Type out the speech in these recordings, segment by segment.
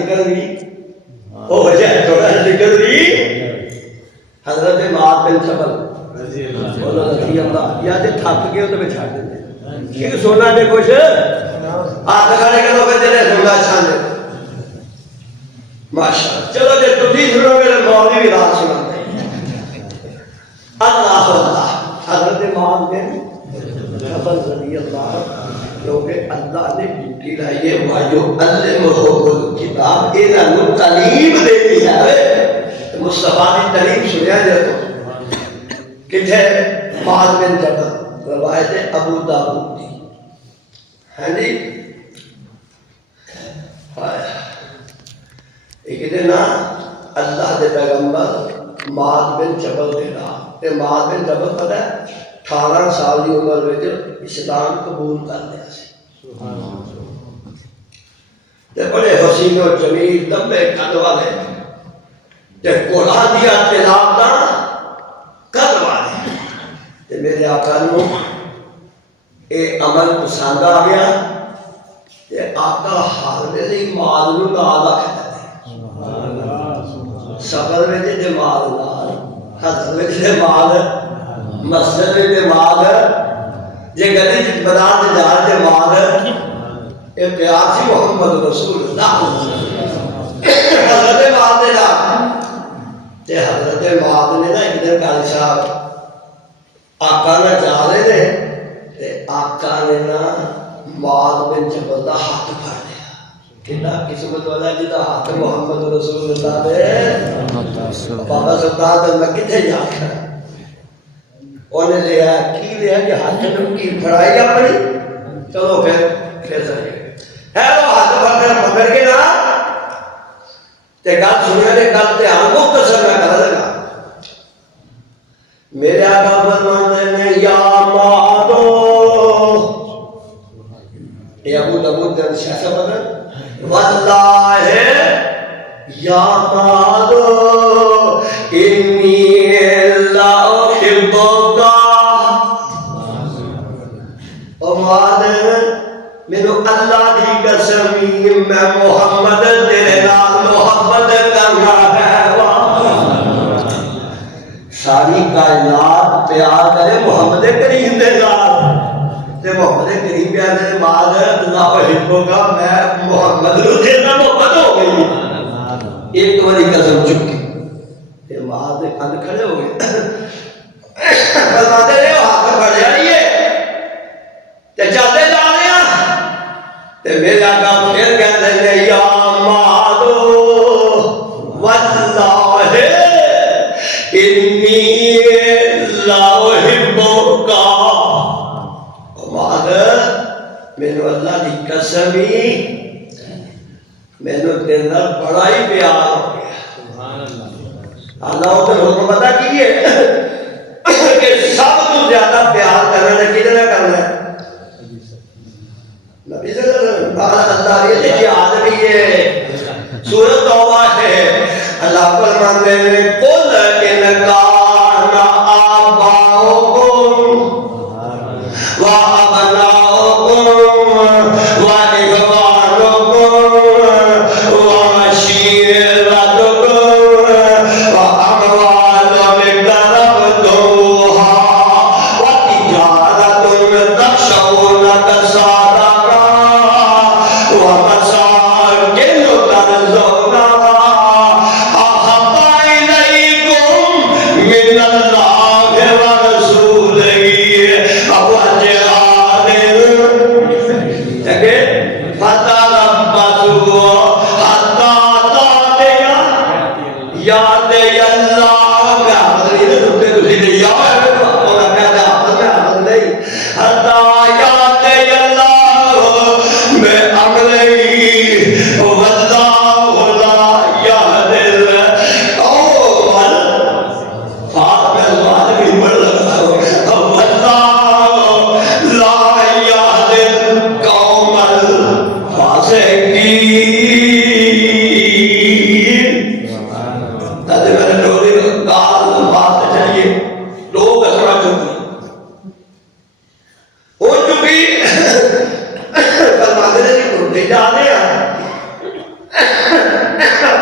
ذکر بھی ہو جائے، تھوڑا سا ذکر بھی حضرت معاذ بن جبل بولو رضی اللہ، یا جب تھک گئے ہو تو میں چھاڑ دیتے کیونکہ سونا میں کچھ ہاتھ لگانے کے لوگ چلے سونا چھان دے ماشاء اللہ۔ چلو جب تھی سنو گے مولوی بھی رات سناتے ہیں۔ اللہ اللہ حضرت معاذ بن جبل رضی اللہ، کیونکہ اللہ نے ڈیوٹی لائی ہے وَيُعَلِّمُهُ الْكِتَابَ، انہوں تعلیم دینی ہے۔ مصطفیٰ کی تعلیم سنیا جائے تو کتھے معاذ بن جبل، روایت ابو داؤد دی، ہاں جی ایک دن اللہ دے پیغمبر معاذ بن جبل دے نام تے معاذ بن جبل پتہ ہے 18 سال دی عمر وچ اسلام قبول کر لیا سی تے بڑے حسین و جمیل لمبے قد والے تے قرآن دیا تلاوت کر والے تے میرے آقا نو اے عمل پسند آ گیا تے آقا ہر ویلے معاذ نو نال رکھدا سفر میں تے معاذ نال، حضر میں تے معاذ، مسجد میں تے معاذ، جے گلی بازار تے جا تے معاذ، اے پیار سی محمد رسول اللہ حضرت معاذ دے نال تے حضرت معاذ نے نا ایک دن کل صاحب آقا نہ جا رہے تھے تے آقا نے نا معاذ بن جبل دا ہاتھ پھڑ لیا۔ کتنا قسمت والا جی دا ہاتھ محمد رسول اللہ دے بابا سلطان دے میں کتنے جا کر انہیں لیا کی لیا کہ ہاتھ میں کی پھڑائی اپنی، چلو پھر سہی ہے وہ ہاتھ پکڑ کے نا تے گل سنیا تے گل تے ہم مختصر میں کر لگا۔ میرے آقا فرماتے ہیں یا معاذ، یہ ابو داؤد دے شیخ بدر واللہ یا معاذ انی لا احبک، او معاذ مینوں اللہ دی قسم میں محمد تیرے نال محبت کرنا ہے۔ ساری کائنات پیار کرے محمد کریم دے نال تے محمد کریم پیار دے بعد اللہ احبک میں محمد نو تیرے محبت ہو گئی۔ ایک باری قسم چکی تے معاذ دے کان کھڑے ہو گئے، فرماتے نے ہاتھ پھڑیا نہیں ہے تے چلتے جا رہے ہیں تے میرے آقا پھر کہتے ہیں یا معاذ واللہ انی لا احبک، معاذ مینوں اللہ دی قسم ہی مینوں تیرے نال بڑا ہی پیار ہو گیا۔ سبحان اللہ۔ اللہ کا حکم پتہ کی ہے کہ سب تو زیادہ پیار کرنا ہے کدے نال کرنا ہے؟ نبی صلی اللہ علیہ وسلم۔ اللہ یہ دیکھیے آدمی ہے سورۃ توبہ ہے، اللہ فرماتے ہیں قل ان کان آباؤکم وابناؤکم واخوانکم وعشیرتکم واموال اقترفتموها وتجارة تخشون کسادها ومساکن ترضونها احب الیکم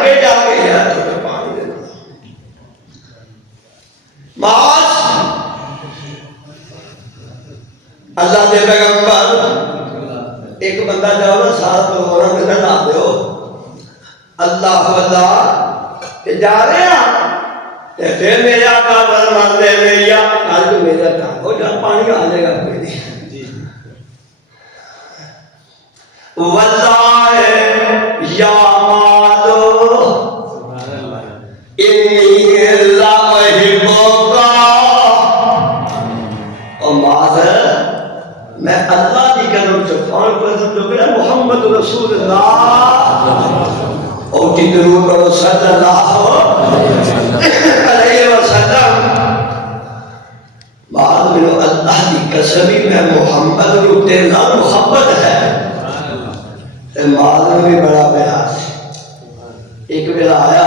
اگے جا کے یار تمہیں پانی دینا معاذ اللہ دے پیغمبر ایک بندہ جاؤ نا سارا پروگرام میں لا دیو اللہ اللہ کہ جا رہے ہیں پھر میرے آقا فرماتے ہیں یا کل تو میرا کام ہو جا پانی آ جائے گا کوئی نہیں واللہ یا مالو انی اللہ احبکا اور معاذ میں اللہ کی قدم چکھان قدم جو کہ محمد رسول اللہ اور کی درود کرو صلی اللہ علیہ وسلم بعد میں اللہ کی قسمی میں محمد کو تیرا محبت ہے بعد میں بھی بڑا بیان ایک ویلا آیا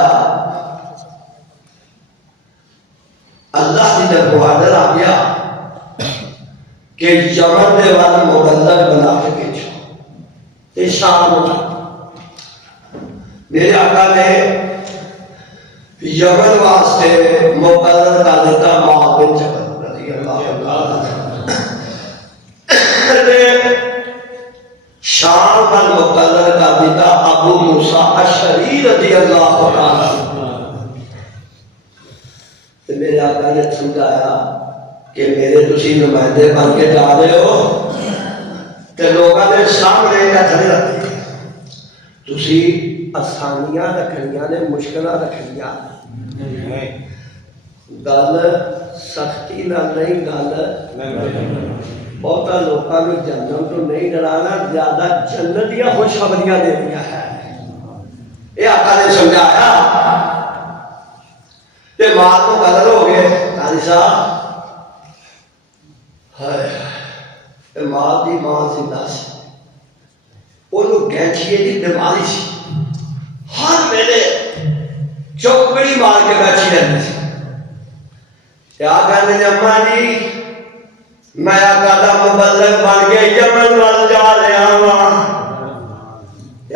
اللہ کی طرف آرڈر آ گیا کہ یمن دے والا مبلغ بنا کے بھیجو تے شام میرے آقا نے یمن واسطے مقرر کر دیتا معاذ بن جبل رضی اللہ عنہ شام پر مقرر کر دیتا ابو موسیٰ اشعری رضی اللہ عنہ میرے آقا نے سمجھایا کہ میرے تسی نمائندے بن کے جا رہے ہو کہ لوگوں نے سامنے کا تھڑے رکھتے تسی آسانیاں رکھنیاں نے مشکلات رکھنیاں گل سختی نہ نہیں گل بہتا لوگوں نے جنم تو نہیں ڈرانا زیادہ جنت یا خوشخبریاں دے دیا ہے یہ آقا نے سمجھایا تے ماں کو قدر ہو گئے قاضی صاحب ماں دی ماں زندہ سی انہوں گینٹھیے دی بیماری سی ہر ویلے چوکڑی مار کے بیٹھی رہتی سی کیا کہتے ہیں اماں جی میں آقا مبلغ بن کے یمن وال جا رہا ہوں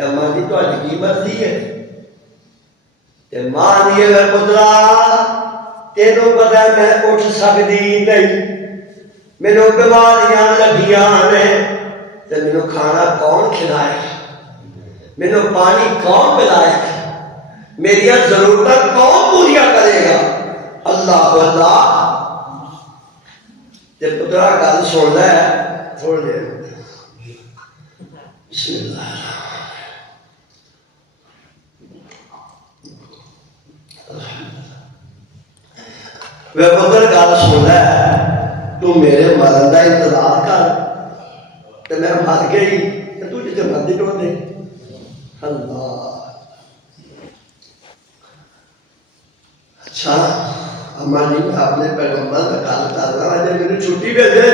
اماں جی تو کی مرضی ہے ماں دیے میں پترا تینوں پتہ میں اٹھ سکتی نہیں مینو بیماریاں لگیاں نے تے مینو کھانا کون کھلائے مینو پانی کون پلائے میری ضرورت کون پوریا کرے گا اللہ اللہ تے پترا گل سن لے تھوڑی دیر بسم اللہ وہ پتر گل سن لے تو میرے مرن کا انتظار کر تو میں مر گئی تو جتنے مرضی ٹوٹ دے اللہ اچھا اما جی میں اپنے پیغمبر کا گل کر رہا ہوں جب میری چھٹی بھیجے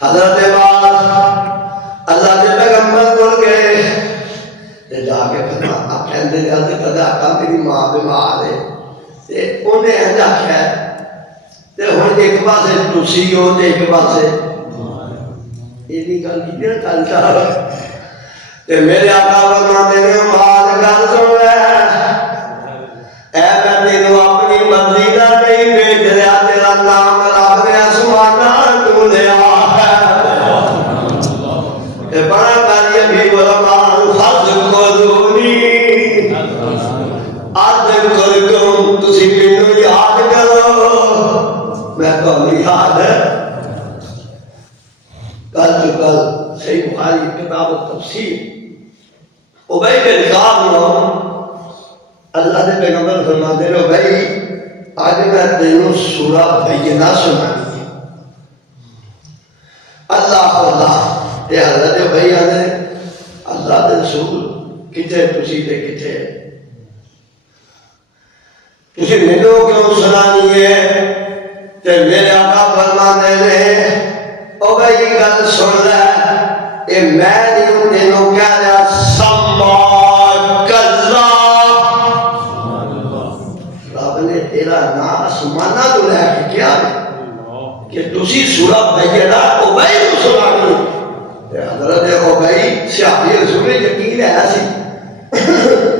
حضرت باز اللہ کے پیغمبر بول گئے جا کے آپ کہتے جاتے کدا آقا میری ماں بیمار ہے انہیں ایسا آخیا ہوں ایک پاس تسی ہو ایک پاس یہ گل کی کل چاہ میرے آقا فرماتے ہیں مال گل سن لے اے میں تینوں اپنی مرضی کا نہیں بھیج رہا تیرا نام رب نے آسمانہ تو لیا ہے بڑا کاریہ بھی علماء خرج کو دونی آج کرکم تسی مینوں یاد کرو میں تو یاد ہے کل تو کل صحیح بخاری کتاب و تفسیر ابئی کے نظام میں اللہ نے پیغمبر فرماتے ہیں بھائی آج میں تینوں سورہ بینہ سنانی ہے اللہ اللہ یہ حضرت بھائی آنے اللہ کے رسول کتھے تسی تے کتھے تسی مینوں کیوں سنانی ہے تے میرے آقا فرماتے ہیں او بھائی گل سن لے اے میں نہیں تینوں کہہ رہا سما کذا رب نے تیرا نام آسمانہ تو لے کے کیا کہ تسی سورہ بینہ ابئی کو سنانی حضرت ابئی صحابی رسول یقین ہے سی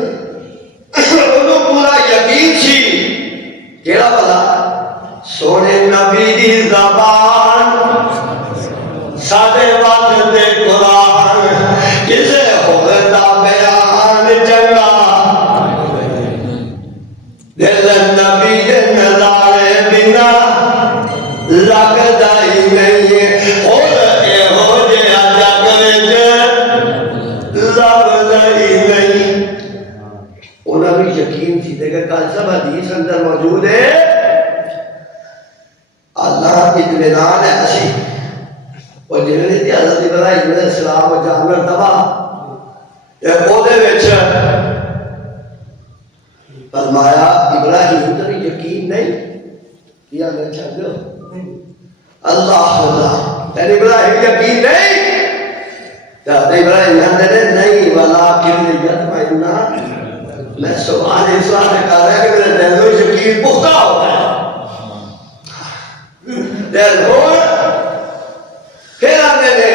ہی نہیں. انہوں نے یقین تھی کہ کل سب حدیث اندر موجود ہے اللہ اطمینان ہے اسی اور جنہوں نے حضرت ابراہیم علیہ السلام و جانور تباہ یہ پودے وچ فرمایا ابراہیم تو یقین نہیں کیا میں چھڑ دو اللہ خدا تیری ابراہیم یقین نہیں حضرت ابراہیم نے نہیں ولیکن یطمئن میں سوال اس واسطے کر رہا ہے کہ میرے دل میں یقین پختہ ہو گیا پھر آگے نے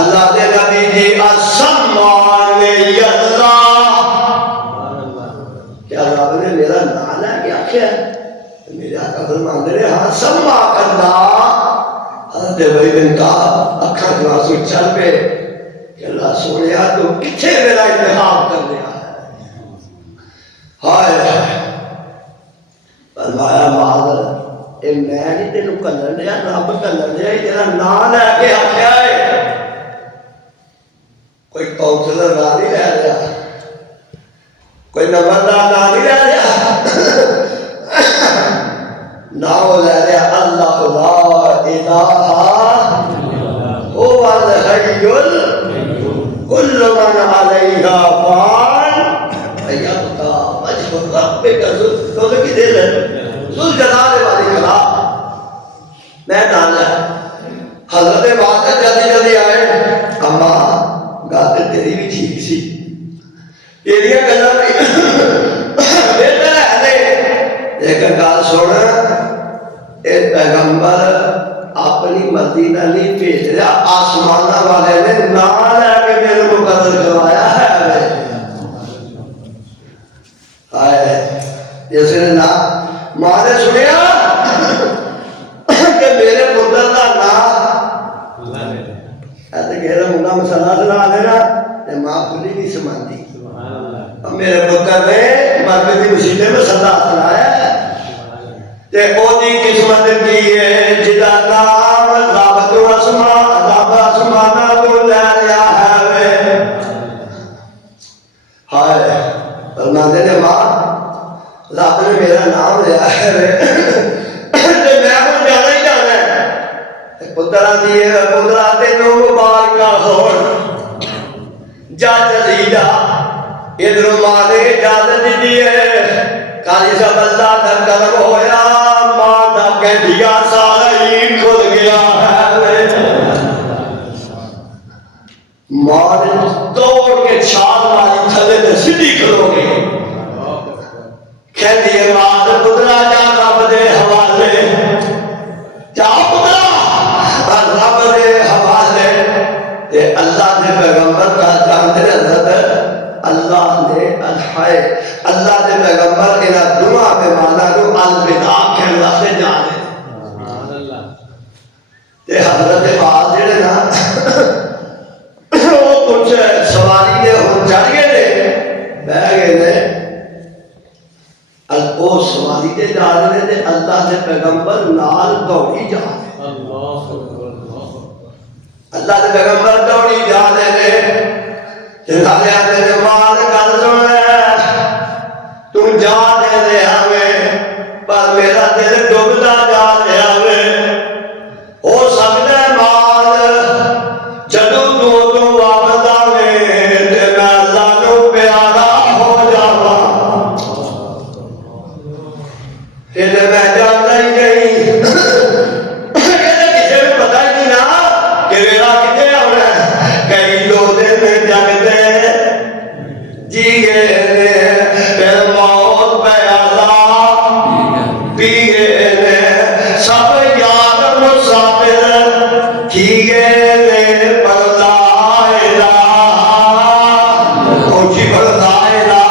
اللہ دے نبی جی السمان اللہ کیا رب نے میرا نام ہے کیا کیا میرے آقا فرماندے نے ہاں سما کرنا حضرت وحید بن کعب اکھاں جو آنسو چل پہ کہ اللہ سونیا تو کتھے میرا انتخاب کر لیا ہائے فرمایا معذر اے میں نہیں تینوں کلر دیا رب کلر دیا تیرا نام لے کے آخیا ہے کوئی کونسلر نہ نہیں لے رہا کوئی نمبردار نہ نہیں لے رہا نہ لے رہا اللہ لا الہ هو الحی کل من علیہا فان یبقى وجه ربک ذو الجلال والاکرام. میں نانا حضرت بادر جلدی جلدی آئے اما گاتر تیری بھی ٹھیک سی تیری گلا بھی بہتر ہے لیکن گل سن اے پیغمبر اپنی مرضی نہ نہیں بھیج رہا آسمان والے نے نام لے کے میرے مقرر کروایا ہے جیسے نے نام ماں نے سنیا کہ میرے پتر کا نام ایسے کہہ رہا منہ مسئلہ سنا دینا تے ماں کھلی نہیں سماندی میرے پتر نے مرد کی مسیحے میں صدا سنایا تے او دی قسمت کی ہے جدا نام رب تو آسمانہ تو لے لیا ہے ہائے فرماندے نے ماں رب نے میرا نام لیا ہے تے میں ہوں جانا ہی جانا ہے پترا دیے پترا تینوں مبارکہ ہون جا چلی جا ادھر ماں نے اجازت دی ہے کالی سا بندہ کا کرم ہویا ماں دا کہدیا سارا ہی کھل گیا ہے ماں نے دوڑ کے چھال ماری تھلے تے سیدھی کھلو گئی کہدی ہے ماں تے پترا جا رب دے حوالے جا پترا رب دے حوالے تے اللہ دے پیغمبر کا جانتے حضرت اللہ نے الحائے اللہ نے پیغمبر انہا دعا پہ مانا کو الوداع کے اللہ سے جانے تے حضرت باز جڑے نا وہ کچھ سواری دے ہون چڑھ گئے نے بہ گئے نے وہ سواری دے جا رہے تے اللہ نے پیغمبر نال دوڑی جا رہے اللہ نے پیغمبر دوڑی جا رہے چلالے تیرے ماں نے گل سن تو جا دے دے ہمیں پر میرا دل ڈوبتا جا دے ہمیں ہو سکتا ہے مال جدو تو واپس آوے تے میں اللہ نو پیارا ہو جاوا تے میں جانتا ہی نہیں کسی کو پتہ ہی نہیں نا کہ میرا کتنے آنا ہے کئی دو دن میں جگتے جیے پھر موت پہ اللہ پیے سب یاد مسافر کیے پر لا الہ اوچی پر لا الہ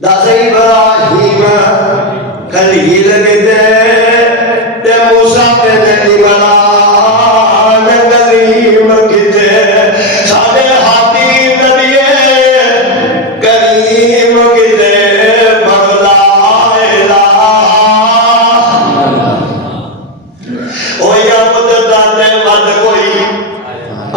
دس ابراہیم خلیل کتے تے موسیٰ پہ نہیں بنا کریم کتے ساڑے ہاتھی ندیے کریم کتے بغلا الہ او یا مددہ تے مد کوئی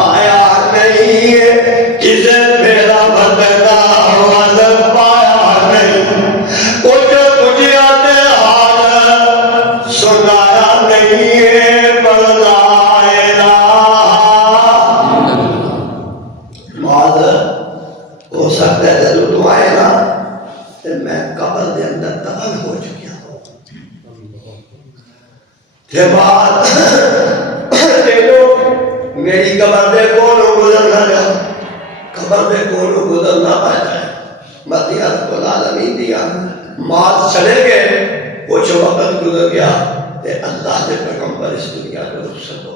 آیا نہیں ہے کسے میرا بدلا وز پایا نہیں کچھ پوچھیا تے حال سنایا نہیں ہے پر لا الہ معاذ ہو سکتا ہے ضرور تو آئے نا کہ میں قبر دے اندر دفن ہو چکیا ہوں کہ بعد میری قبر دے کولوں گزرنا جا قبر دے کولوں گزرنا پایا جائے مدیہ رب العالمین دیا مات چلے گئے کچھ وقت گزر گیا تے اللہ دے پیغمبر اس دنیا کو رخصت ہو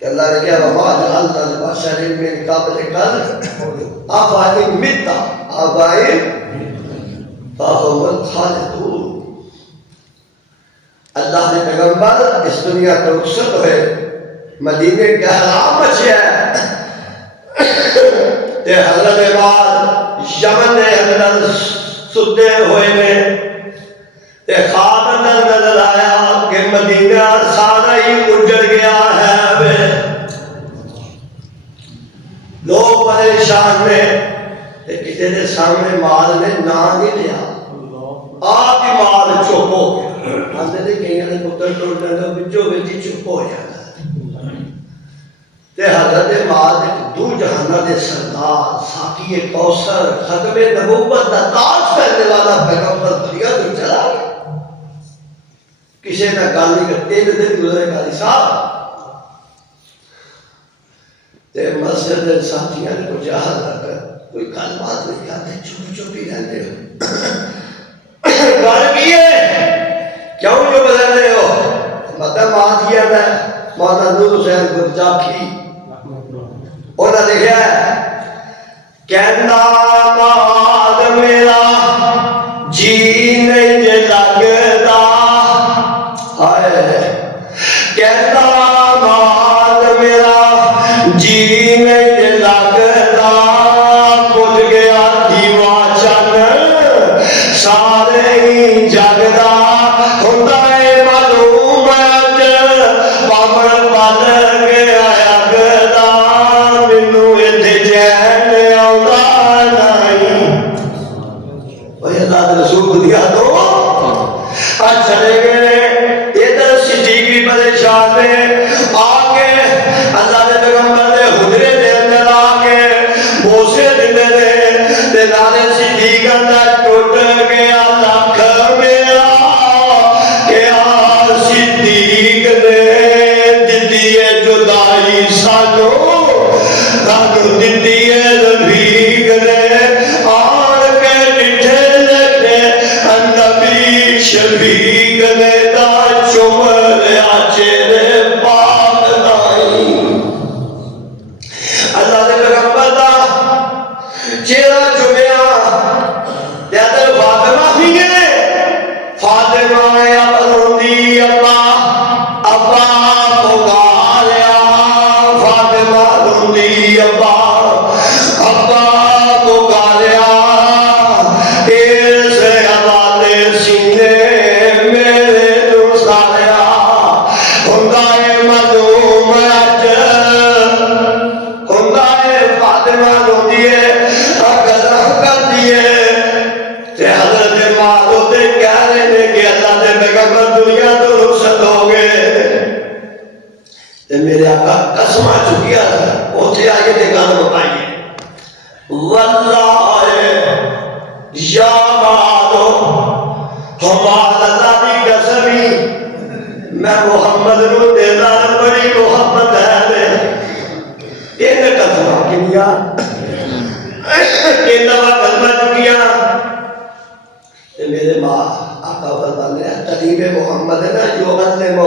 کہ اللہ نے کہا وَمَا جَعَلْنَا لِبَشَرٍ مِّن قَبْلِكَ أَفَإِن مِتَّ فَهُمُ الْخَالِدُونَ اللہ نے پیغمبر اس دنیا کو رخصت ہوئے مدینے کا حرام بچیا ہے تے حضرت بعد یمن نے اندر ستے ہوئے میں تے خواب اندر نظر آیا کہ مدینہ سارا ہی اجڑ گیا ہے لوگ پریشان میں تے کسی نے سامنے مال نے نہ نہیں لیا آپ ہی مال چپ ہو گیا آندے نے کہیں نے پتر ٹوٹنے کا بچوں بچی چپ ہو جاتا تے حضرت مال دو جہانہ دے سردار ساقی کوثر ختم نبوت دا تاج پہننے والا پیغمبر دنیا تو چلا گیا کسی نے گالی کا تیل دن گزرے گالی صاحب تے مسجد ساتھیاں نے کو جہاز رکھ کوئی گل بات نہیں کرتے چپ چپ ہی رہتے ہو گل کی ہے کیوں جو بدل رہے ہو مطلب آج یہ میں مولانا نور حسین گرجاکی انہوں نے لکھا ہے کہنا ماد میرا جی نہیں لگتا کہنا ماد میرا جی نہیں لگتا پوچھ گیا دیوا چن سارے ہی جگدا ہوتا ہے معلوم پامر بل گیا گدا مینو اتنے چین آتا نہیں اللہ کے رسول کو دیا تو چلے گئے ادھر صدیق بھی پریشان میں آ کے اللہ کے پیغمبر نے حجرے دے اندر آ کے بوسے دینے دے نالے صدیق اندر ٹوٹ گیا لکھ میرا کہ صدیق نے دیتی ہے جدائی سانو سانو دیتی ہے رفیق نے آن کے ڈٹھے لکھے نبی شفیق نے دا چمریا چیرے پاک دائی اللہ نے پیغمبر دا چیرہ چمیا دیادر فاطمہ بھی گئے فاطمہ یا روندی اللہ ابا پکاریا فاطمہ روندی ابا ابا پکاریا اس حوالے سینے میرے تو ساریا ہوندا ہے معلوم اج ہوندا ہے فاطمہ روندی ہے گلاں کردی ہے تے حضرت ماں تے کہہ رہے نے کہ اللہ دے پیغمبر دنیا تو رخصت ہو گئے تے میرے آقا قسماں چکیا اوتھے آئے تے گل بتائیے واللہ یا مالو ہمارا اللہ کی قسمی میں محمد نو دینا بڑی محبت ہے ان قسمہ کنیا ان دفعہ قسمہ چکیا میرے ماں آقا فرمانے ہیں طبیب محمد ہے نا جو علمہ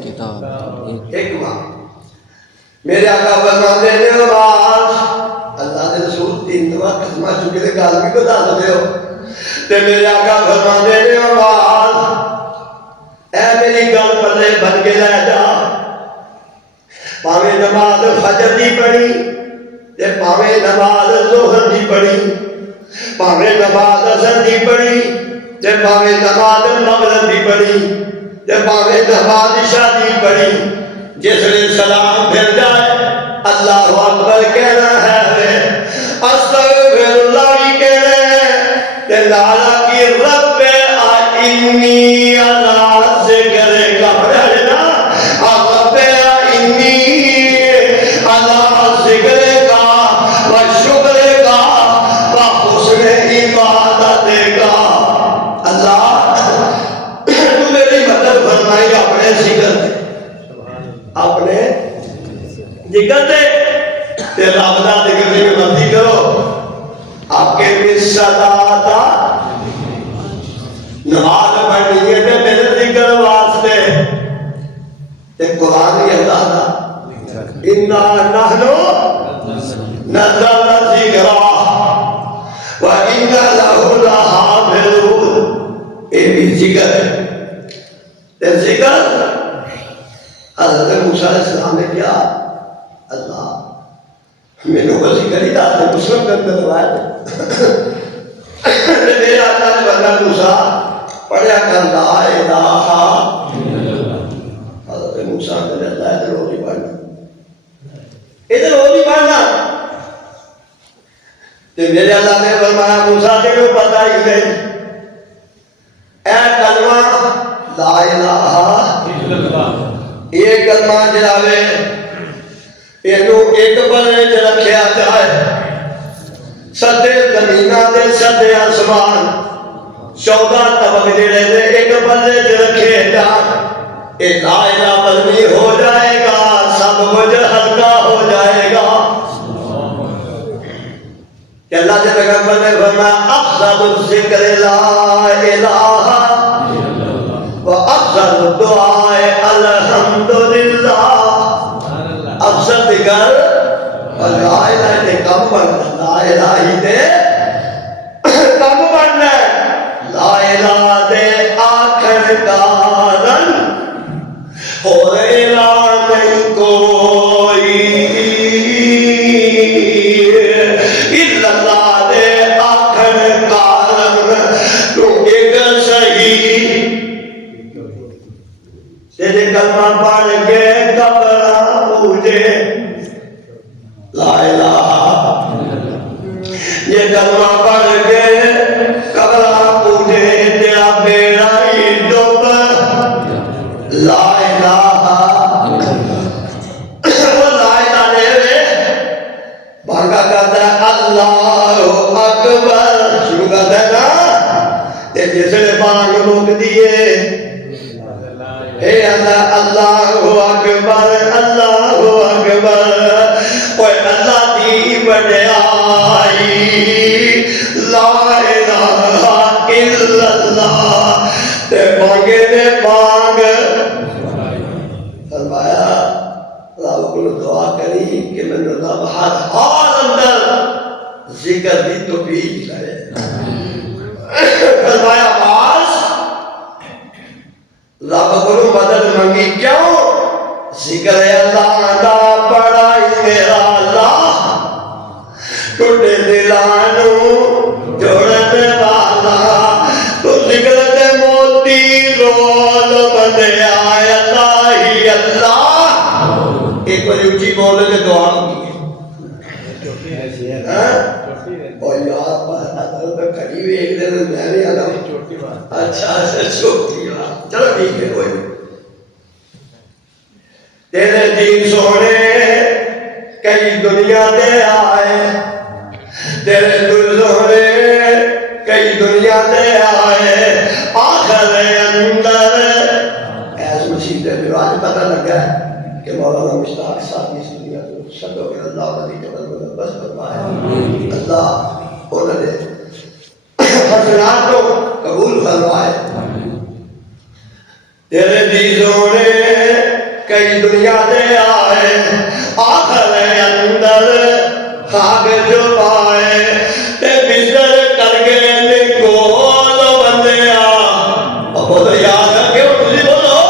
کتاب حکمہ میرے آقا فرمانے ہیں اللہ نے رسول تین دفعہ قسمہ چکے تھے گال بھی بتا دے ہو تے میرے آقا فرمانے ہیں آواز اے میری گل پلے بن کے لے جا پاویں نماز فجر دی پڑھی تے پاویں نماز ظہر دی پڑھی پاویں نماز عصر دی پڑھی تے پاویں نماز مغرب دی پڑھی جب آوے نماز شادی پڑھی جس نے سلام پھر جائے اللہ اکبر کہنا ہے استغفر اللہ کہنا ہے تے لالا کی رب انی اللہ سے کرے گا پڑھا نا رب انی اللہ سے کرے گا و شکر گا و حسن عبادت گا اللہ تو میری مدد فرمائی اپنے ذکر دے اپنے ذکر دے تے رب دا ذکر دی مرضی کرو آپ کے بھی صدا نماز پڑھنی ہے تے میرے ذکر واسطے تے قرآن ہی اللہ دا انا نحنو نزلنا الذکر و انا لہ لحافظون اے بھی ذکر ہے تے ذکر حضرت موسیٰ علیہ السلام نے کیا اللہ میں نے وہ ذکر ہی تھا مسلم کے اندر روایت میرے اللہ نے بندہ موسیٰ پڑھیا کر لا الہ حضرت موسیٰ نے اللہ ادھر ہو نہیں پڑھنا ادھر ہو نہیں پڑھنا تو میرے اللہ نے فرمایا موسیٰ تیرے کو پتہ ہی نہیں اے کلمہ لا الہ یہ کلمہ جنابے اینو ایک بلے چ رکھیا جائے سدے زمینہ دے سدے آسمان 14 طبق جڑے دے ایک بلے چ رکھے جائے اے لا الہ بلمی ہو جائے گا سب کچھ ہلکا ہو جائے گا کہ اللہ کے پیغمبر نے فرمایا افضل الذکر لا الہ و افضل الدعاء الحمدللہ افضل ذکر لا الہ دے کم بننا لا الہ ہی دے کم بننا لا الہ دے آخر کارن اور الہ نہیں کوئی الا اللہ دے آخر کارن تو ایک صحیح تیرے کلمہ پڑھ کے قبرہ پوجے لا الہ یہ کلمہ پڑھ کے قبرہ پوجے تیرا بیڑا ہی ڈوب لا الہ وہ لا الہ دے وے بھانگا کہتا ہے اللہ اکبر شروع کرتا ہے نا تے جس نے بانگ روک دیے اے اللہ اللہ اکبر اوے اللہ دی بڑائی لا الہ الا اللہ تے مانگے تے مانگ فرمایا رب کو دعا کری کہ میں رب ہر حال اندر ذکر دی توفیق کرے فرمایا باز رب کو مدد منگی کیوں ذکر اللہ دا بڑائی میرا اللہ ٹوٹے دلانو جوڑت والا تو ذکر دے موتی رول بندے آئے اللہ ہی اللہ ایک بار اونچی بولے تے دعا کی اور یاد پر کھڑی ہوئی ایک دن میں بھی آنا اچھا چھوٹی بات چلو ٹھیک ہے کوئی نہیں تیرے دین سونے کئی دنیا دے آئے تیرے دل سونے کئی دنیا دے آئے آخر اندر ایس مسیح دے میرے آج پتہ لگا ہے کہ مولانا مشتاق صاحب اس دنیا کو سب لوگ اللہ علیہ وسلم بس فرمائے اللہ انہوں نے حسنات کو قبول فرمائے تیرے دیزوں نے کئی دنیا دے آئے آخر اندر خاک جو پائے تے بستر کر گئے گول بندیا بولو یاد رکھے تھی بولو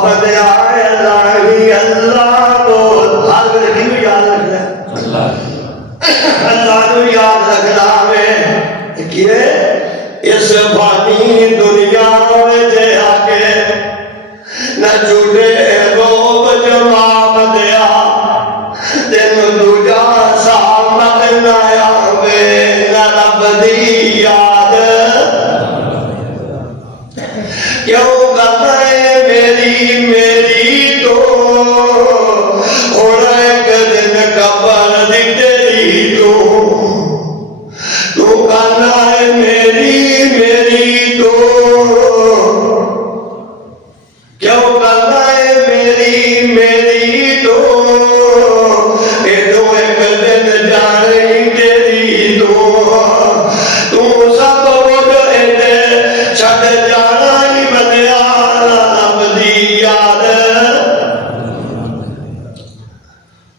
بندیا اللہ ہی اللہ بول ہر ویلے یاد رکھنا اللہ کو یاد رکھنا میں کہ اس فانی دنیا میں جھوٹے روب جواب دیا تین دوجا سامت نہ آوے نہ رب دی یاد کیوں کرتا ہے میری میری تو ہونا ایک دن قبر دی تیری تو کرنا ہے میری میری تو کیوں کرنا ہے میری میری تو ایک دن جانی تیری تو سب وہ جو چھٹ جانا ہی بنیا رب دی یاد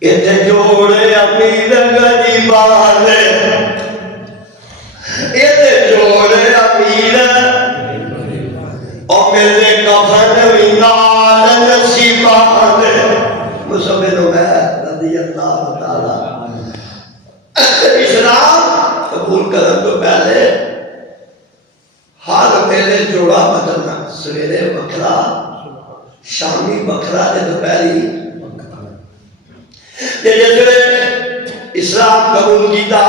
اتنے جوڑے امیر غریبان اتنے جوڑے امیر اور میرے کفن بھی نال نصیبان مصبر عمیر رضی اللہ تعالی اسلام قبول کرنے تو پہلے ہر ویلے جوڑا بدلنا سویرے بکرا شامی بکرا تے دوپہری جس اسلام قبول کیتا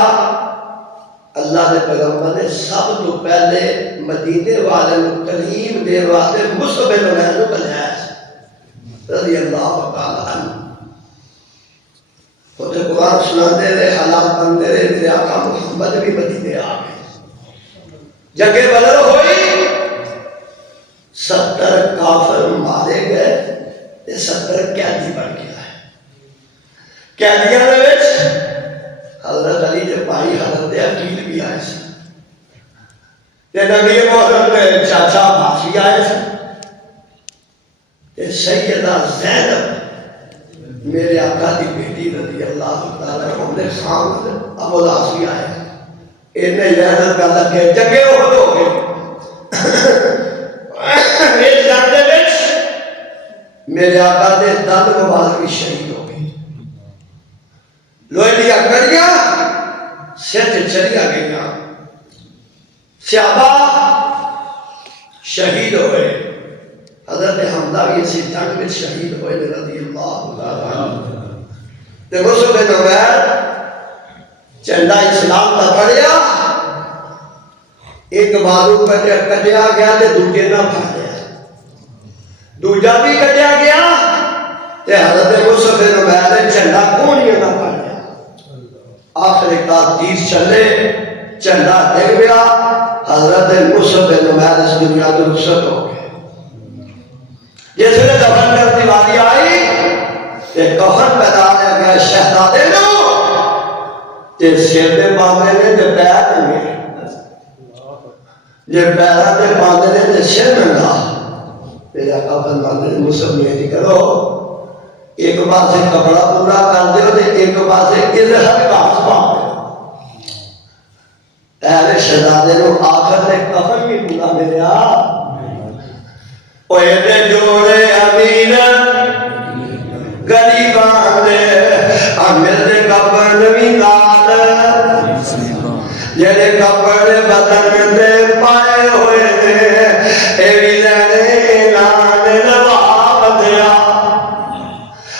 اللہ نے پیغمبر نے سب تو پہلے مدینے والے تعلیم دے واسطے مصعب بن عمیر کو بھیجا رضی اللہ تعالی عنہ وہ تو قرآن سناتے رہے حالات بنتے رہے میرے آقا محمد بھی مدینے آ گئے جنگ بدر ہوئی 70 کافر مارے گئے 70 قیدی بن گیا ہے قیدیاں دے وچ حضرت علی دے بھائی حضرت عقیل بھی آئے سے تے نبی محترم دے چاچا بھائی آئے سے تے سیدہ زینب میرے آقا دی بیٹی رضی اللہ تعالی عنہ خان ابو العاص بھی آئے انہیں لہذت کا لگے جگہ ہو گئے اس جاندے وچ میرے آقا دے دل مبارک بھی شہید ہو گئے لوہے دیا کڑیاں سر چلیا گئیاں صحابہ شہید ہوئے حضرت حمزہ بھی اسی جنگ میں شہید ہوئے رضی اللہ عنہ تے مصعب بن عمیر چندہ اسلام کا پڑھیا ایک بازو کٹیا گیا تے دوجے نہ پھاڑیا دوجا بھی کٹیا گیا تے حضرت مصعب بن عمیر نے چندہ کونیاں نہ پھاڑیا آخر ایک تیس چلے چندہ دیکھ گیا حضرت مصعب بن عمیر اس دنیا تو رخصت ہو گئے جس نے دفن کرنے والی آئی تے کفن پیدا گیا شہزادے نو تے سر دے باندھے نے تے پیر ننگے جے پیراں تے باندھے نے تے سر ننگا میرے آقا فرماتے ہیں مصعب نہیں کرو ایک بار سے کپڑا پورا کر دے تے ایک بار سے اظہار کاس پا اہل شہزادے نو آخر نے کفن بھی پورا ملیا اوے تے جوڑے امیر غریبان دے امیر دے کفن بھی نال جڑے کپڑے بدن دے پائے ہوئے نے اے وی لینے نال نواب دیا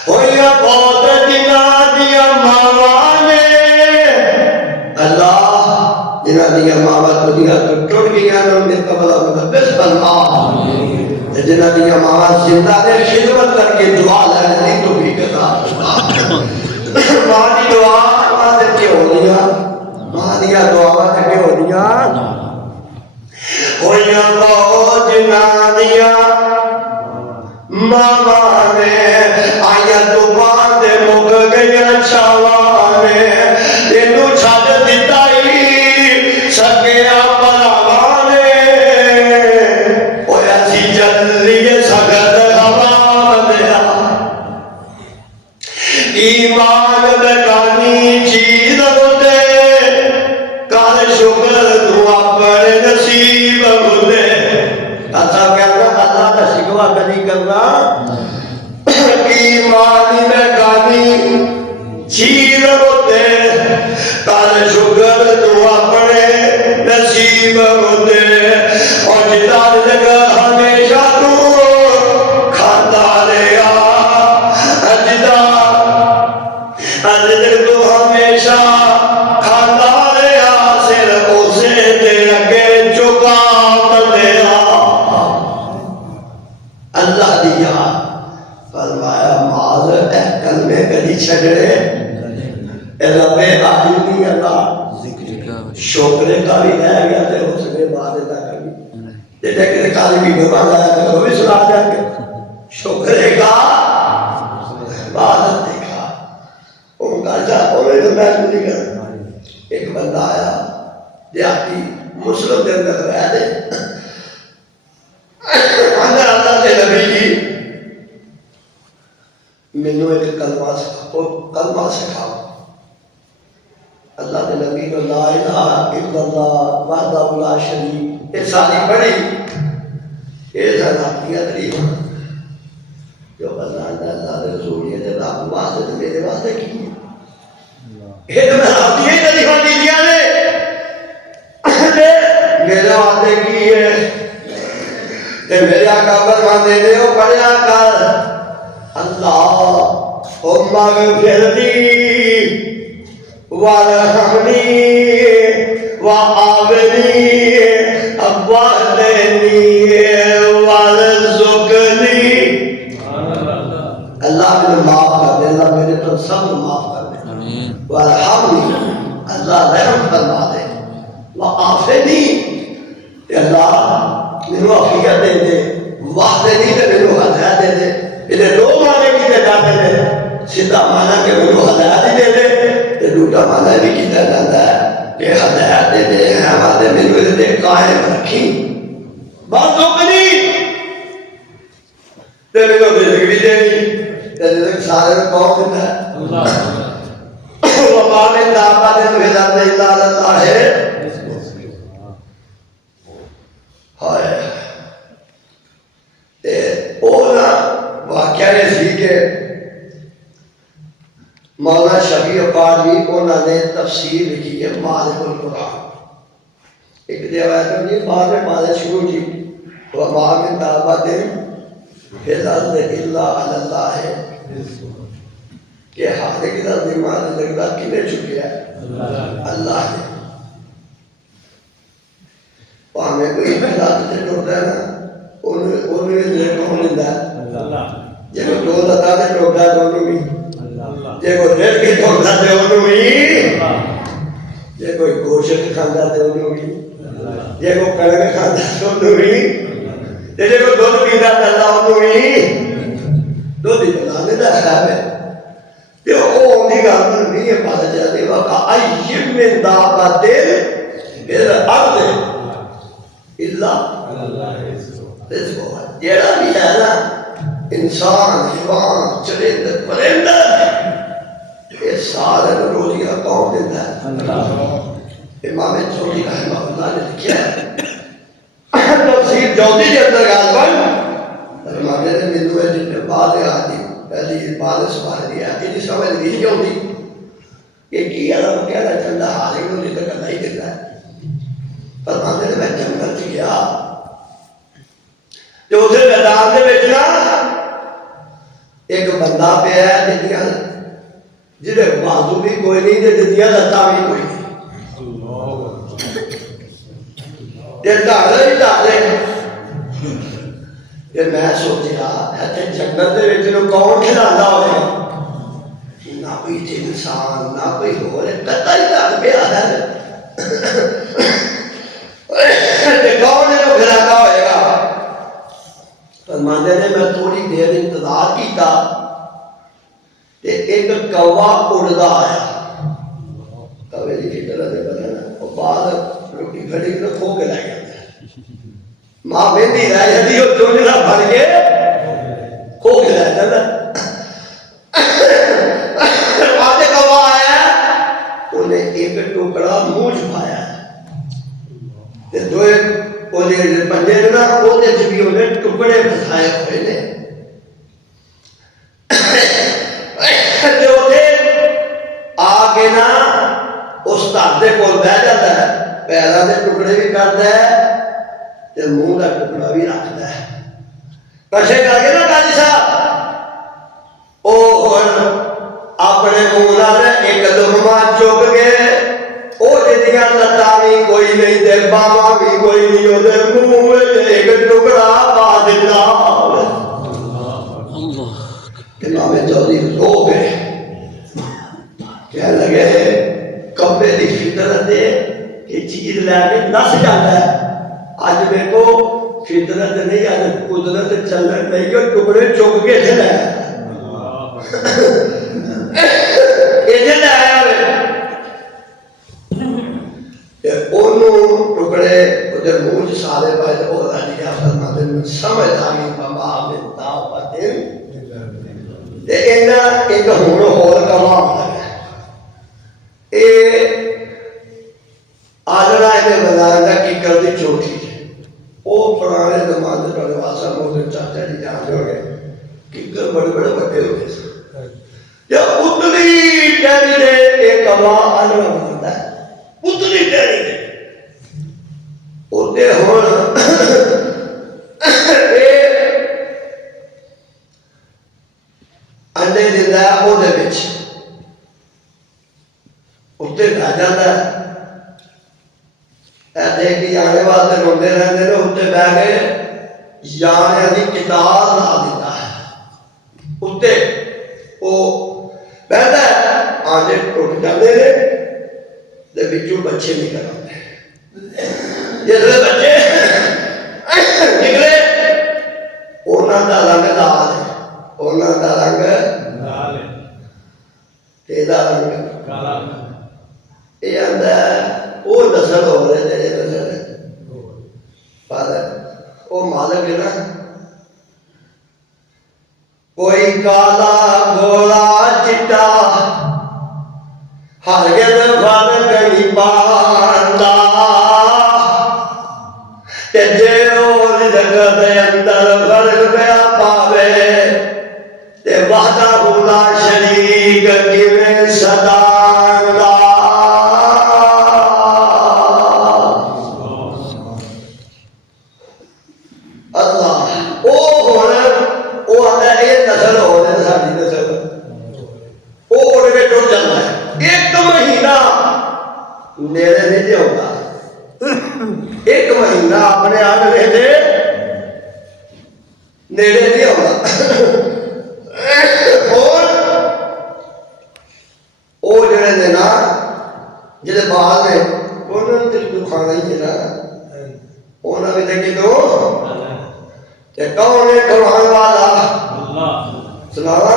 ہویا بہت جنہاں دیا ماواں نے اللہ جنہاں دیا ماواں دنیا تو ٹوٹ گیا نو میں قبر میں بس فرما جنہاں دیا ماواں زندہ نے خدمت کر کے دعا لینے تو بھی کرا ماں دی دعا ماں دے کے ہو دیا ماں دیا دعا تے کے ہو دیا ہویا بہت جنہاں دیا ماما نے آیا تو باندے مک گیا چھاوانے تینو چھٹ دیتا ہی سکیا پراوانے اویا سی جلیے سگت ہوا دیا ایمان بکانی چیز ہوتے کار شکر تو اپنے نصیب ہوتے ایسا کہنا اللہ کا شکوہ کدی کرنا ایمانی میں گانی چیز ہوتے کار شکر تو اپنے نصیب ہوتے اور جدار جگہ ہمیشہ تو کھاتا فرمایا معاذ اے کلمے کدی چھڑے رب عالمی اللہ شوکرے کا بھی رہ گیا تے اس نے بعد دا کبھی تے کہ کالی بھی بھگوان لایا وہ بھی سنا جائیں گے شکرے کا عبادت دیکھا ان کا جاتا میں تو میں نہیں کر ایک بندہ آیا دیہاتی مسلم دے اندر رہ دے اللہ کے نبی جی مینوں ایک کلمہ سکھاؤ اللہ کے نبی کو لا الہ الا اللہ وحدہ لا شریک یہ ساری بڑی یہ سناتیاں طریقہ جو بندہ اللہ کے رسول یہ رب واسطے تو میرے واسطے کی یہ تو میں سناتیاں طریقہ دی دیا نے میرے واسطے کی ہے تے میرے آقا فرماتے نے او پڑھیا کر اللہ مغفر لی وارحمنی وآبنی ابوالنی وارزقنی اللہ مجھے معاف کر دے اللہ میرے تو سب معاف کر دے وارحمنی اللہ رحم فرما دے وآفنی اللہ میرے عافیت دے دے وحدنی تے میرے ہدایت دے دے انہیں دو معنی کی جاتے ہیں سیدھا معنی کہ میرے ہدایت دے دے تے دوسرا معنی بھی کیتا جاتا ہے کہ ہدایت دے دے ہمارے میرے دے قائم رکھی بات تو کنی تے میرے رزق بھی دے تے رزق سارے کون دیتا ہے اللہ وما من دابۃ فی الارض الا علی اللہ ہائے تے اونا واقعہ یہ سی کہ مولانا شفیع قادری انہوں نے تفسیر لکھی ہے مالک القرآن ایک روایت ہے بعد میں مالک شروع کی وما من دابۃ فی الارض الا علی اللہ ہے کہ ہر ایک دا دماغ لگتا کنے چکے ہے اللہ ہے ہمیں کوئی محلات سے ٹوٹتا ہے نا انہیں لے کون لیتا ہے جے کو دو لتا ہے ٹوٹتا ہے دونوں بھی جے کو ریٹ کے ٹوٹتا ہے انہوں بھی جے کوئی گوشت کھاندہ ہے انہوں بھی جے کو کڑک کھاندہ ہے انہوں بھی جے کو دودھ پیتا ہے اللہ انہوں بھی دودھ ہی بنانے دا خیاب ہے یہ اوندی گا نہیں ہے پاتا جاتے وقا ایب من دابۃ فی الارض الا رزقها جیڑا بھی ہے نا انسان حیوان چرند پرند یہ سارے روزیاں کون دیتا ہے امام جوزی رحمہ اللہ نے لکھا ہے تفسیر جوزی کے اندر غالباً فرماتے ہیں مینوں ہے جن نے بعد آدھی پہلی بعد سوال دیا یہ سمجھ نہیں جوزی کہ کیا وہ کہنا چاہتا حال انہوں نے تو کرنا ہی دیتا ہے فرماتے ہیں میں جنگل سے گیا جو اسے میدان دے بیچنا ایک بندہ پہ ہے جنہیں بازو بھی کوئی نہیں دے دیا لتا بھی کوئی نہیں یہ ڈالے ہی ڈالے یہ میں سوچیا ایسے جنگل دے بیچنے کون کھلانا ہوئے نہ کوئی انسان نہ کوئی ہو رہے کتا ہی ڈال پہ آ ہے کون ہے وہ کھلانا ہوئے گا فرماتے نے میں تھوڑی دیر انتظار کیتا تے ایک کوا اڑدا آیا کوے دی طرح دے پتہ نا او بعد روٹی کھڑی تے کھو کے لے گیا ماں بیٹی رہ جاتی او چونجلا بھر کے کھو کے لے جاتا آتے کوا آیا انہیں ایک ٹکڑا منہ چھپایا تے دوئے پنجے نا وہ بھی انہیں ٹکڑے بسائے ہوئے نے آگے نا اس تاردے کو بہ جاتا ہے پیرا دے ٹکڑے بھی کرتا ہے تے منہ کا ٹکڑا بھی رکھتا ہے کشے کر کے نا قاضی صاحب او اپنے منہ ایک دماں چک گئے او جدیاں لتاوی کوئی نہیں دے باواں بھی کوئی نہیں او دے منہ ایک ٹکڑا پا دیتا امام جوزی رو گئے، کہنے لگے کبے دی فطرت ہے کہ چیز لے کے نس جاتا ہے، اج دیکھو فطرت نہیں، اج قدرت چلن نہیں کہ ٹکڑے چک کے تھے لے یہ لے آیا انہوں ٹکڑے وہ منہ چ سارے پائے تو وہ راجی کیا فرماتے ہیں سمجھ آ گئی بابا ملتا پتے ایک ہوں ہور کمام لگا یہ آجڑا انہیں بتایا تھا کہ کردی چھوٹی ہے وہ پرانے زمانے پر واسا موسم چاچا جی جان جو گئے ککر بڑے بڑے بڑے ہو گئے جب اتنی ٹہری دے ایک کمام آجڑا بناتا ہے اتنی ٹہری دے اتنے ہون انڈے دیتا ہے وہ دے بچ اتنے بہ جاتا ہے دیکھ کے جانے واسطے روندے رہتے ہیں اتنے بہ گئے جانے کی کتاب لا دیتا ہے اتنے وہ بہتا ہے آنے ٹوٹ جاتے ہیں بچوں بچے نکل آتے جس بچے نکلے انہوں کا رنگ لال ہے انہوں کا رنگ لال ہے تیرا رنگ کالا یہ آتا ہے وہ نسل ہو رہے تیرے نسل پر وہ مالک ہے نا کوئی کالا گولا چٹا ہر گل فرق نہیں پاندا تے جے او جگت دے اندر فرق پیا پاوے تے وحدہ لا شریک کیویں صدا نیڑے نہیں دے ہوگا ایک مہینہ اپنے آپ رہتے نیڑے نہیں ہوگا اور وہ جڑے نے نا جڑے بال نے انہوں نے تیری کو کھانا ہی ہے نا انہوں نے دیکھی تو کہ کون ہے کمان والا سناوا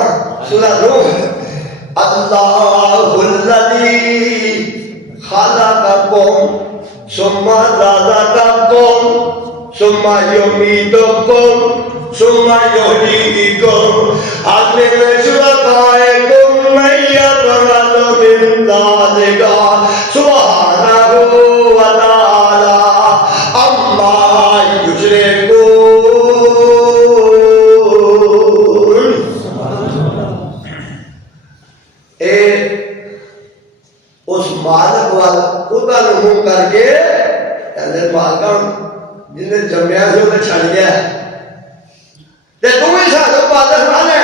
سنا دو اللہ الذی خلقکم ثم رزقکم ثم یمیتکم ثم یحییکم هل من شرکائکم من یفعل من ذلک سبحانہ وتعالی عما یشرکون اس مالک والا خدا نمون کر کے اندر مالکہ جن نے جمعیہ سے انہیں چھڑ گیا ہے تے تو ہی ساتھوں پادر مانے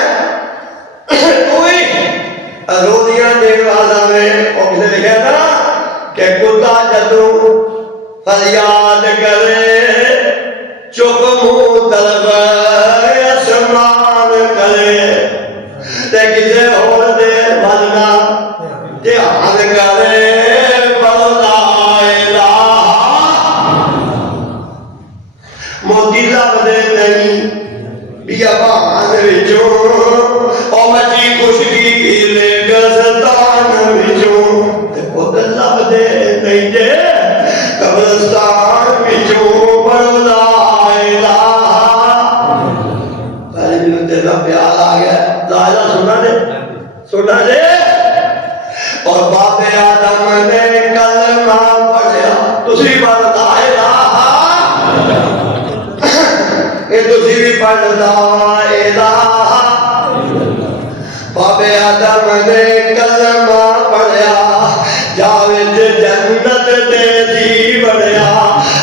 تو ہی روزیاں دین والا میں اور کسے لکھے نا کہ کتا جدوں فریاد کرے چک منہ طلب اسمان کرے تے کسے اور دے بھلنا دھیان کرے پڑھنا الہ موتی لبدے نہیں بیا بہان وچوں او مچی خشکی لے گزتان وچوں تے خود لبدے نہیں دے قبرستان وچوں پڑھنا الہ سارے ملوں تیرا پیار آ گیا لا الہ سننا دے اور باپ آدم نے کلمہ پڑھیا تسی پڑھ لا الہ کہ تسی بھی پڑھ لا الہ باپ آدم نے کلمہ پڑھیا جاوید جنت دے دی بڑھیا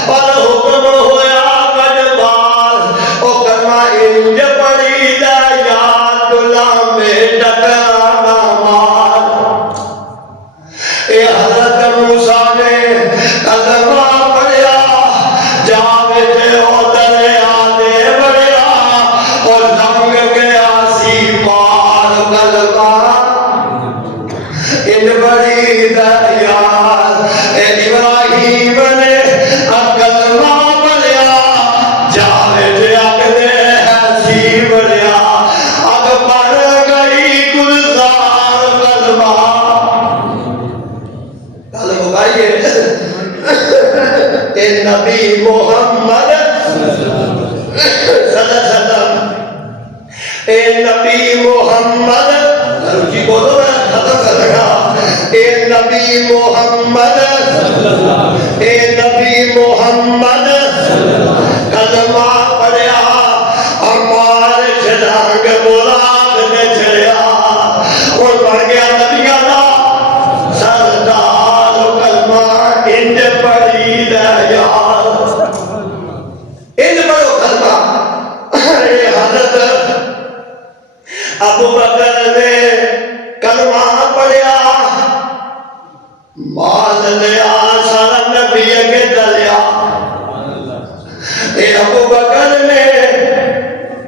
پر حکم ہویا کج باز او کلمہ انج پڑھی دا یاد غلام میں ٹکرانا مار اے حضرت موسیٰ نے کلمہ پڑھیا جاوید او دریا دے بڑھیا اور لنگ گیا سی ماں نبی محمد جی بولو میں ختم کر لگا اے نبی محمد اے نبی محمد کلمہ پڑھیا ہمارے چھڑانگ مراد نے چھڑیا اور بڑھ گیا نبیاں دا سردار کلمہ انج پڑھی رہ یار انج پڑھو کلمہ اے حضرت ابو بکر نے کلمہ پڑھیا مال لیا سارا نبی کے دلیا اے ابو بکر نے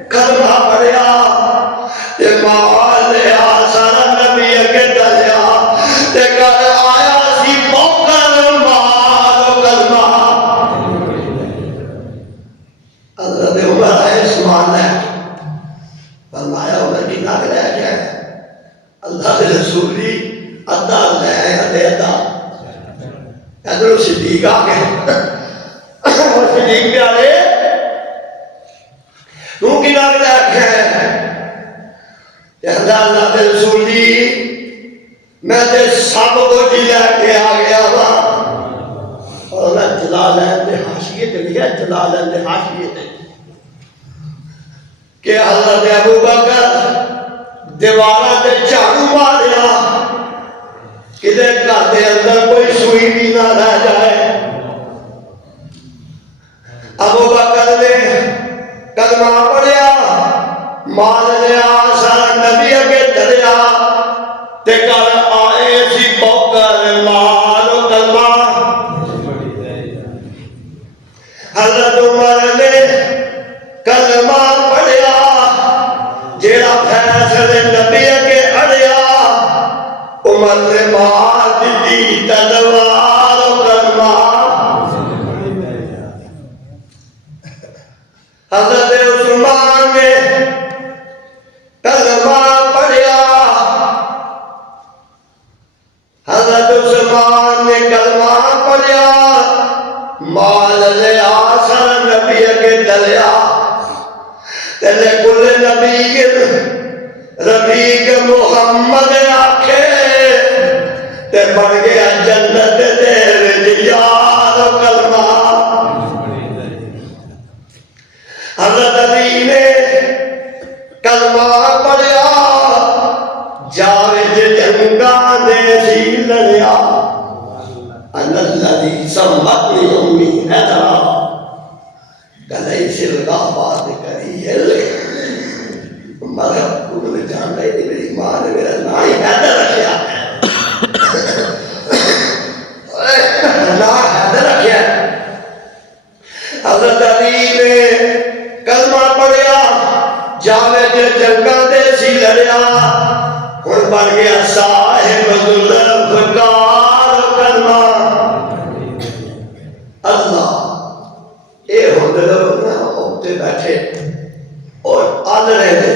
کلمہ پڑھیا تے مال لیا سارا نبی کے دلیا تے کر آیا سی موکر مال کلمہ حضرت عمر آئے سمان ہے فرمایا عمر کی ناک لے کیا ہے اللہ کے رسولی ادھا لے ادھے ادھا ادھر صدیق آگے اور صدیق پہ آلے تو کی ناک لے کیا ہے اللہ کے رسولی میں تے سب کو جی لے کے آگیا ہوا اور میں جلالین دے حاشیے تے لیا جلالین دے حاشیے تے کہ حضرت ابو بکر دیوارہ تے جھاڑو ماریا کدے گھر دے اندر کوئی سوئی بھی نہ رہ جائے ابو بکر نے کلمہ پڑھیا مال لیا سارا نبی کے دریا تے کر آئے سی بکر مال کلمہ حضرت عمر نے کلمہ پڑھیا جیڑا فیصلے نبی کے اڑیا عمر نے مار دی تلوار کلمہ حضرت عثمان نے کلمہ پڑھیا حضرت عثمان نے کلمہ پڑھیا مال لیا سر نبی کے دلیا تیلے کل نبی رفیق محمد آکھے تے بڑھ گیا جنت دے یار کلمہ حضرت علی نے کلمہ پڑھیا جاوید جنگاں نے سی لڑیا ان الذی سمتنی امی حیدرہ کلی سلگا بات کری ہے مذہب کو میں جان رہی تھی میری ماں نے میرا نائی حیدر رکھیا نائی حیدر رکھیا حضرت علی نے کلمہ پڑھیا جاوید جنگاں دے سی لڑیا ہن بن گیا صاحب ذوالفقار کلمہ اللہ اے ہوندے لوگ نا اوتے بیٹھے اور آل رہے تھے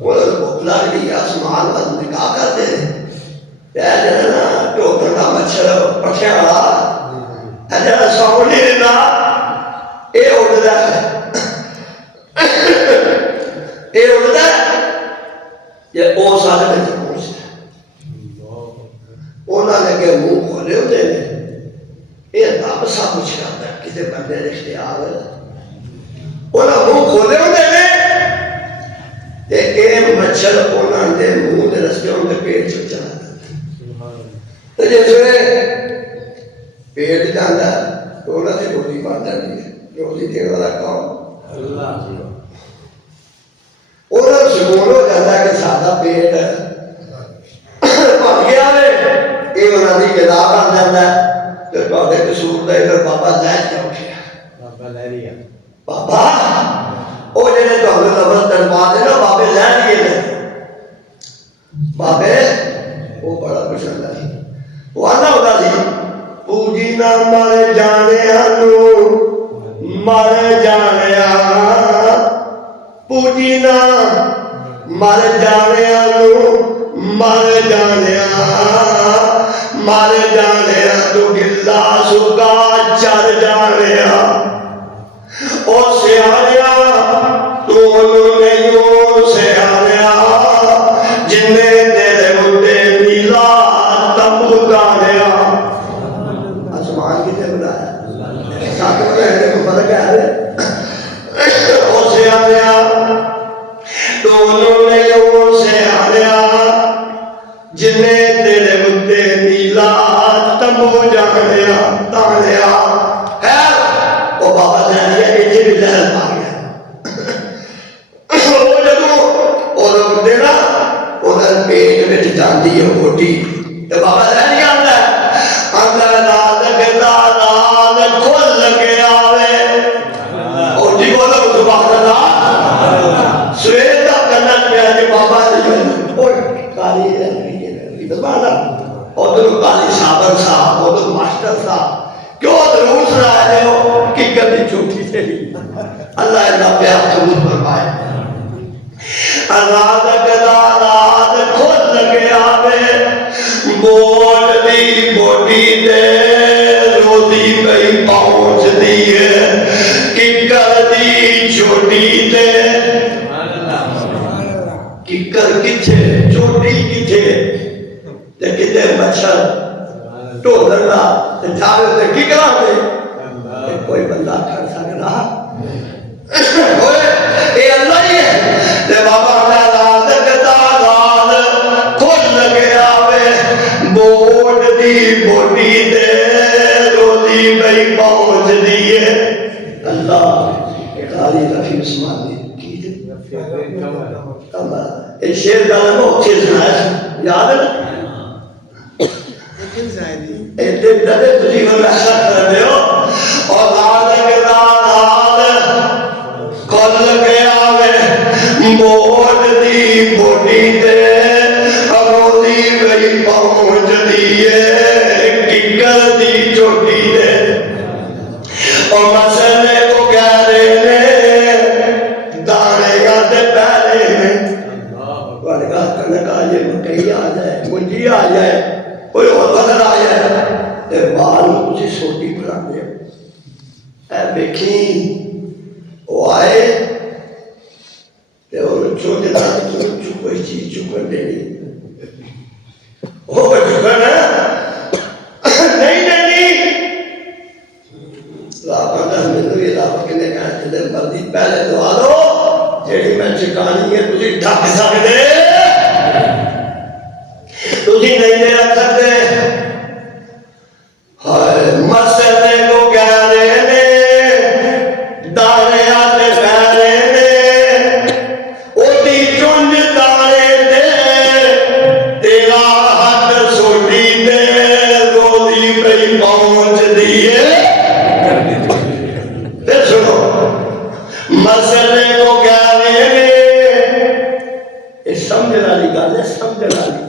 اور بھوکلا گئی آسمان پر نگاہ کرتے پہلے نا ٹوکر کا مچھر پٹھیا والا جڑا ساؤنڈ نہیں دینا اے اڑدا ہے اے اڑدا ہے یہ او سارے وچ پہنچدا انہاں نے کہ منہ کھولے ہوندے نے یہ رب سب کچھ کرتا ہے کسی بندے رشتے آ گئے انہاں منہ کھولے ہوندے نے تے اے مچھر انہاں دے منہ دے رستے ان دے پیٹ چ چلا تے جس پیٹ جاندا تو انہاں دی گولی بن جاندی ہے گولی دینے والا کون اللہ انہاں سکون ہو جاتا ہے کہ سادہ پیٹ بن گیا ہے یہ انہاں دی غذا بن جاتا ہے تے بابے قصور دے پھر بابا لے کے اٹھیا بابا لے لیا بابا او جڑے تہاڈے لفظ تروا دے نا بابے لے لیے بابے وہ بڑا پسند ہے وہ آنا ہوتا سی پوجی نہ مر جانے مر جانے پوجی نہ مر جانے مر جانے مر جانے تو گلا سکا چر جانے او سیاڑیا تو نہیں انہوں نے یوں سے آنیا جنہیں تیرے مدے نیلا تمو جانیا تانیا ہے وہ بابا جانیا ایجے بھی لہر پا گیا وہ جدو وہ رکھ دینا ادھر پیٹ میں جاندی ہے اوٹی تو بابا جانیا اندر نازک داران کھل لگے آوے اوٹی بولا سبحان اللہ سویتا کنن میں آجے بابا جانیا اور کاری ہے ادھر کالی صابر صاحب ادھر ماسٹر صاحب کیوں دروس رہے ہو کہ کبھی چھوٹی سے اللہ اللہ پیار قبول فرمائے رات دارات کھل لگے آوے بوٹ دی بوٹی دے روزی پہ پہنچ دی ہے ککر دی چھوٹی دے ککر کچھے چھوٹی کچھے تے کتے مچھر ٹول لگا تے جاوے تے کی کرا دے کوئی بندہ کر سکتا ہوئے اے اللہ ہی ہے تے بابا ناراض کتاغال کھل لگے آوے بوٹ دی بوٹی دے روزی بھئی پہنچ دیئے اللہ قاری رفیع عثمان نے کی دے اے شیر دانا کو چیز ہے یاد ہے ایتے دے تجھی کو محشر کر دے ہو اور داد کے داد کھل کے آوے موٹ دی بوٹی دے روزی گئی پہنچ دیئے ککر دی چوٹی دے اور مسئلے کو کہہ رہے نے دانے گاتے پہلے میں وارگاہ کنک آجے مکئی آ جائے منجی آ جائے کوئی اور بدر آیا ہے تے بال کچھ سوٹی بنا دے اے بیکھی وہ آئے تے انہوں چھوٹے دانے کوئی چیز چکر دے دی وہ چکر نہیں دینی رابطہ دس منو یہ رابطہ کنے کہا جدے مردی پہلے دعا دو جیڑی میں چکانی ہے تجھے ڈھک سکتے تجھے نہیں دے رکھ سکتے مسئلے کو کہہ رہے نے دانے آتے پہلے نے اوٹی چنج دانے دے تیرا ہاتھ سوٹی دے روزی پہ پہنچ دیئے پھر سنو مسئلے کو کہہ رہے نے سمجھنا لی گا سمجھنا لی